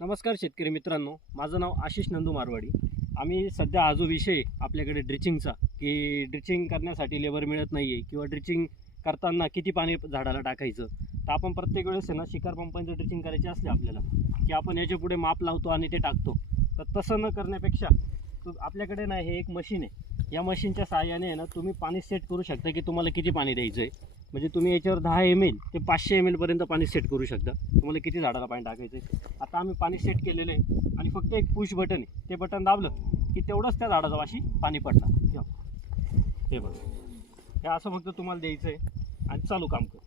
नमस्कार शेतकरी मित्रांनो, माझं नाव आशिष नंदू मारवाडी. आम्ही सध्या हा जो विषय आपल्याकडे ड्रिचिंगचा, की ड्रिचिंग करण्यासाठी लेबर मिळत नाही आहे किंवा ड्रिचिंग करताना किती पाणी झाडाला टाकायचं, तर आपण प्रत्येक वेळेस आहे ना शिकार पंपांचं ड्रिचिंग करायची असले आपल्याला, की आपण याच्या पुढे माप लावतो आणि ते टाकतो. तर तसं न करण्यापेक्षा आपल्याकडे ना हे एक मशीन आहे. या मशीनच्या सहाय्याने आहे ना तुम्ही पाणी सेट करू शकता की तुम्हाला किती पाणी द्यायचं आहे. म्हणजे तुम्ही याच्यावर 10 ml ते 500 ml पर्यंत पाणी सेट करू शकता, तुम्हाला किती झाडाला पाणी टाकायचं आहे. आता आम्ही पाणी सेट केलेलं आहे आणि फक्त एक पुश बटन आहे, ते बटन दाबलं की तेवढंच त्या झाडाचा वाशी पाणी पडणार. हे बघा, हे असं फक्त तुम्हाला द्यायचं आहे आणि चालू काम कर.